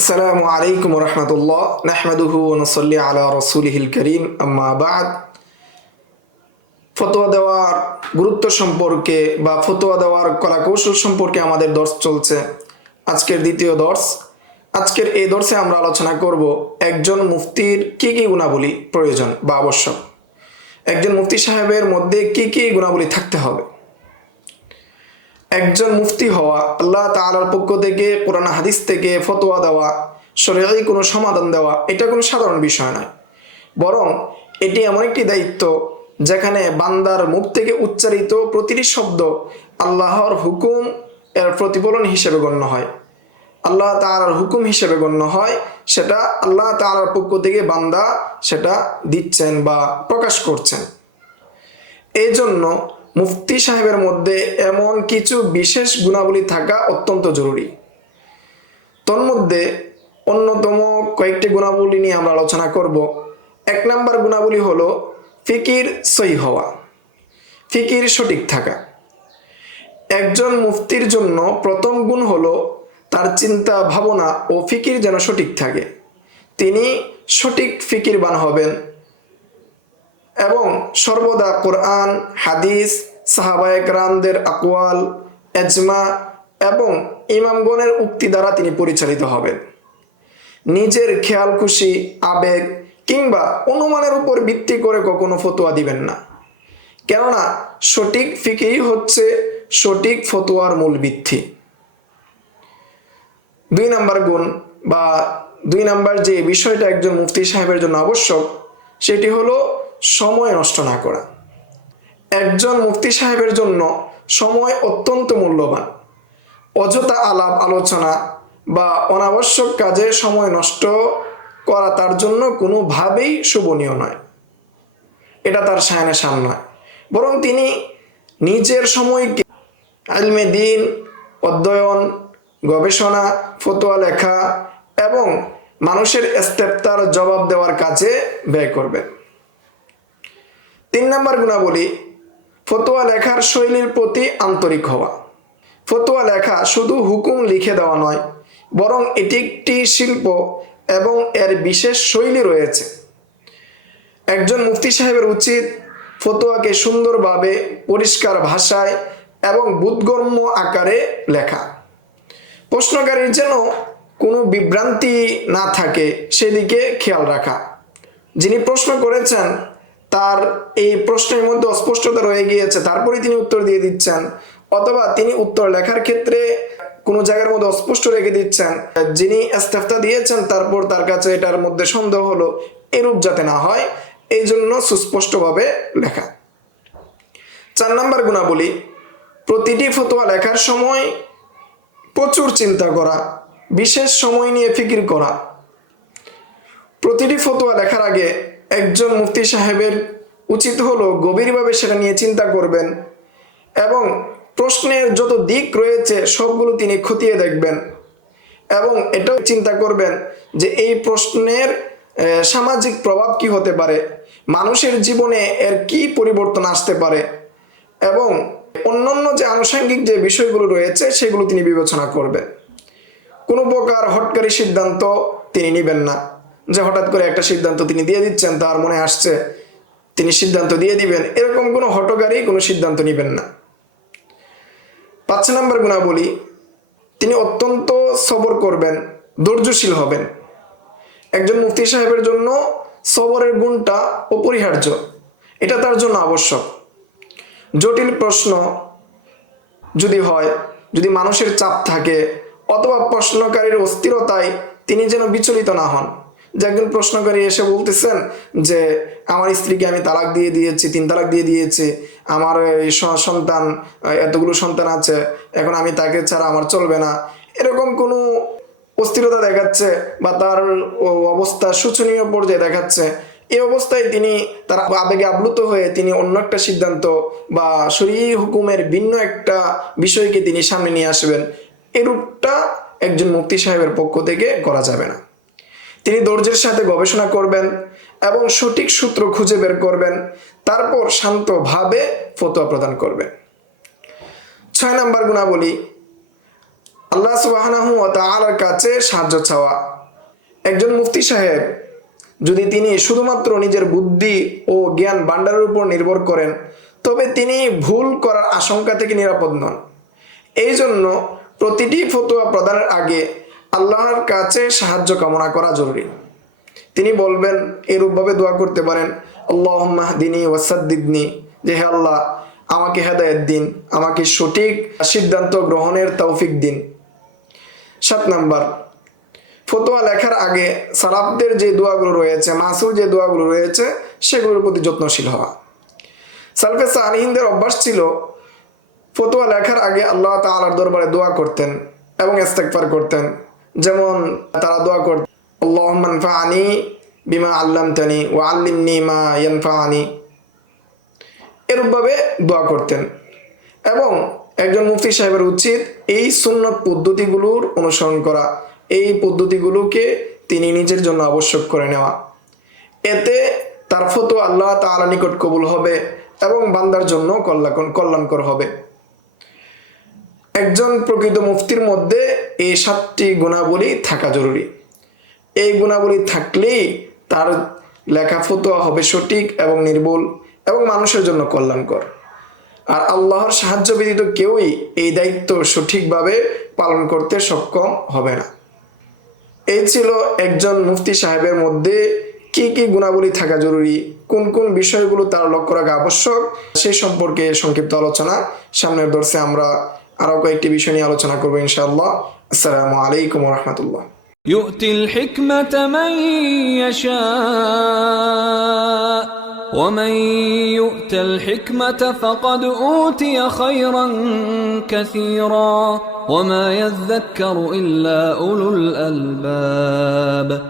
আসসালামু আলাইকুম রহমতুল্লাহ, নাহমাদুহু নসল্লি আলা রসুলহিল করিম, আম্মা বাদ। ফতোয়া দেওয়ার গুরুত্ব সম্পর্কে বা ফতোয়া দেওয়ার কলাকৌশল সম্পর্কে আমাদের দর্শ চলছে। আজকের দ্বিতীয় দর্শ। আজকের এই দর্শে আমরা আলোচনা করব একজন মুফতির কি কি গুণাবলী প্রয়োজন বা আবশ্যক। একজন মুফতি সাহেবের মধ্যে কি কি গুণাবলী থাকতে হবে? একজন মুফতি হওয়া, আল্লাহ তাআলার পক্ষ থেকে কোরআন, হাদিস থেকে ফতোয়া দেওয়া শরীয়ই কোনো সমাধান দেওয়া, এটা কোনো সাধারণ বিষয় নয়। বরং এটি এমন একটি দায়িত্ব যেখানে বান্দার মুখ থেকে উচ্চারিত প্রতিটি শব্দ আল্লাহর হুকুম এর প্রতিফলন হিসেবে গণ্য হয়। আল্লাহ তাআলার হুকুম হিসেবে গণ্য হয়, সেটা আল্লাহ তাআলার পক্ষ থেকে বান্দা সেটা দিচ্ছেন বা প্রকাশ করছেন। এই জন্য মুফতি সাহেবের মধ্যে এমন কিছু বিশেষ গুণাবলী থাকা অত্যন্ত জরুরি। তন্মধ্যে অন্যতম কয়েকটি গুণাবলী নিয়ে আমরা আলোচনা করব। এক নম্বর গুণাবলী হলো ফিকির সই হওয়া। ফিকির সঠিক থাকা। একজন মুফতির জন্য প্রথম গুণ হলো তার চিন্তা, ভাবনা ও ফিকির যেন সঠিক থাকে। তিনি সঠিক ফিকিরবান হবেন। এবং সর্বদা কোরআন, হাদিস সাহাবায়ক রামদের আকওয়াল এজমা এবং ইমামগণের উক্তি দ্বারা তিনি পরিচালিত হবেন। নিজের খেয়াল খুশি আবেগ কিংবা অনুমানের উপর ভিত্তি করে কখনো ফতোয়া দিবেন না। কেননা সঠিক ফিকেই হচ্ছে সঠিক ফতোয়ার মূল ভিত্তি। দুই নাম্বার গুণ বা দুই নাম্বার যে বিষয়টা একজন মুফতি সাহেবের জন্য আবশ্যক, সেটি হলো সময় নষ্ট না করা। একজন মুফতি সাহেবের জন্য সময় অত্যন্ত মূল্যবান। অযথা আলাপ, আলোচনা বা অনাবশ্যক কাজে সময় নষ্ট করা তার জন্য কোনোভাবেই শোভনীয় নয়। এটা তার সায়নে সাম নয়। বরং তিনি নিজের সময়কে আলমে দিন, অধ্যয়ন, গবেষণা, ফতোয়া লেখা এবং মানুষের ইস্তেফতার জবাব দেওয়ার কাজে ব্যয় করবেন। তিন নম্বর গুণাবলী, ফতোয়া লেখার শৈলীর প্রতি আন্তরিক হওয়া। ফতোয়া লেখা শুধু হুকুম লিখে দেওয়া নয়, বরং এটি একটি শিল্প এবং এর বিশেষ শৈলী রয়েছে। একজন মুফতি সাহেবের উচিত ফতোয়াকে সুন্দরভাবে পরিষ্কার ভাষায় এবং বুদ্ধগম্য আকারে লেখা। প্রশ্নকারীর যেন কোনো বিভ্রান্তি না থাকে, সেদিকে খেয়াল রাখা। যিনি প্রশ্ন করেছেন তার এই প্রশ্নের মধ্যে অস্পষ্টতা রয়ে গিয়েছে। তারপরে তিনি উত্তর দিয়ে দিচ্ছেন। অথবা তিনি উত্তর লেখার ক্ষেত্রে কোনো জায়গার মধ্যে অস্পষ্ট রেখে দিচ্ছেন। যিনি ইস্তেফতা দিয়েছেন, তারপর তার কাছে এটার মধ্যে সন্দেহ হলো, এরূপ যাতে না হয়, এই জন্য সুস্পষ্টভাবে লেখা। চার নম্বর গুণাবলী, প্রতিটি ফতোয়া লেখার সময় প্রচুর চিন্তা করা, বিশেষ সময় নিয়ে ফিকির করা। প্রতিটি ফতোয়া লেখার আগে একজন মুফতি সাহেবের উচিত হলো গভীরভাবে সেটা নিয়ে চিন্তা করবেন এবং প্রশ্নের যত দিক রয়েছে সবগুলো তিনি খতিয়ে দেখবেন এবং এটাও চিন্তা করবেন যে এই প্রশ্নের সামাজিক প্রভাব কি হতে পারে, মানুষের জীবনে এর কি পরিবর্তন আসতে পারে এবং অন্যান্য যে আনুষঙ্গিক যে বিষয়গুলো রয়েছে সেগুলো তিনি বিবেচনা করবেন। কোনো প্রকার হটকারী সিদ্ধান্ত তিনি নেবেন না। যে হঠাৎ করে একটা সিদ্ধান্ত তিনি দিয়ে দিচ্ছেন, তার মনে আসছে, তিনি সিদ্ধান্ত দিয়ে দিবেন, এরকম কোনো হটকারী কোনো সিদ্ধান্ত নেবেন না। পাঁচ নম্বর গুণাবলী, তিনি অত্যন্ত সবর করবেন, ধৈর্যশীল হবেন। একজন মুফতি সাহেবের জন্য সবরের গুণটা অপরিহার্য, এটা তার জন্য আবশ্যক। জটিল প্রশ্ন যদি হয়, যদি মানুষের চাপ থাকে, অথবা প্রশ্নকারীর অস্থিরতায় তিনি যেন বিচলিত না হন যে একজন প্রশ্নকারী এসে বলতেছেন যে, আমার স্ত্রীকে আমি তালাক দিয়ে দিয়েছি, তিন তালাক দিয়ে দিয়েছি। আমার সন্তান এতগুলো সন্তান আছে, এখন আমি তাকে ছাড়া আমার চলবে না। এরকম কোনো অস্থিরতা দেখাচ্ছে বা তার অবস্থা শোচনীয় পর্যায়ে দেখাচ্ছে। এই অবস্থায় তিনি তার আবেগে আপ্লুত হয়ে তিনি অন্য একটা সিদ্ধান্ত বা শরীর হুকুমের ভিন্ন একটা বিষয়কে তিনি সামনে নিয়ে আসবেন। এরূপটা একজন মুক্তি সাহেবের পক্ষ থেকে করা যাবে না। তিনি ধৈর্যের সাথে গবেষণা করবেন এবং সঠিক সূত্র খুঁজে বের করবেন। তারপর শান্তভাবে ফতোয়া প্রদান করবেন। ছয় নাম্বার গুণাবলী, আল্লাহ সুবাহানাহু ও কাছে সাহায্য চাওয়া। একজন মুফতি সাহেব যদি তিনি শুধুমাত্র নিজের বুদ্ধি ও জ্ঞান ভাণ্ডারের উপর নির্ভর করেন, তবে তিনি ভুল করার আশঙ্কা থেকে নিরাপদ নন। এই জন্য প্রতিটি ফতোয়া প্রদানের আগে আল্লাহর কাছে সাহায্য কামনা করা জরুরি। তিনি বলবেন, এরূপভাবে দোয়া করতে পারেন আল্লাহ মাহদিনী ওয়াসাদ্দিদনি যে হে আল্লাহ, আমাকে হেদায়ত দিন, আমাকে সঠিক সিদ্ধান্ত গ্রহণের তৌফিক দিন। সাত নাম্বার, ফতোয়া লেখার আগে সালাফদের যে দোয়াগুলো রয়েছে, মাসুর যে দোয়াগুলো রয়েছে, সেগুলোর প্রতি যত্নশীল হওয়া। সালফে সালিহিনদের অভ্যাস ছিল, ফতোয়া লেখার আগে আল্লাহ তাআলার দরবারে দোয়া করতেন এবং ইস্তেগফার করতেন। যেমন তারা দোয়া করতেন আল্লাহুম্মা আনফা'নি বিমা আল্লামতানি ওয়া আল্লিমনি মা ইয়ানফা'নি এরূপভাবে দোয়া করতেন। এবং একজন মুফতি সাহেবের উচিত এই সুন্নত পদ্ধতিগুলোর অনুসরণ করা, এই পদ্ধতিগুলোকে তিনি নিজের জন্য আবশ্যক করে নেওয়া। এতে তার ফতো আল্লাহ তাআলা নিকট কবুল হবে এবং বান্দার জন্য কল্যাণ কল্যাণকর হবে। একজন প্রকৃত মুফতির মধ্যে এই সাতটি গুণাবলী থাকা জরুরি। এই গুণাবলী থাকলেই তার লেখা ফতোয়া হবে সঠিক এবং নির্ভুল এবং মানুষের জন্য কল্যাণকর। আর আল্লাহর সাহায্য ব্যতীত কেউই এই দায়িত্ব সঠিকভাবে পালন করতে সক্ষম হবে না। এই ছিল একজন মুফতি সাহেবের মধ্যে কি কি গুণাবলী থাকা জরুরি, কোন কোন বিষয়গুলো তার লক্ষ্য রাখা আবশ্যক সেই সম্পর্কে সংক্ষিপ্ত আলোচনা সামনের দর্শে আমরা আরও কয়েকটি বিষয় নিয়ে আলোচনা করবো ইনশাআল্লাহ আসসালামু আলাইকুম রহমতুল্লাহ يؤتي الحكمة من يشاء ومن يؤت الحكمة فقد أوتي خيرا كثيرا وما يذكر إلا أولو الألباب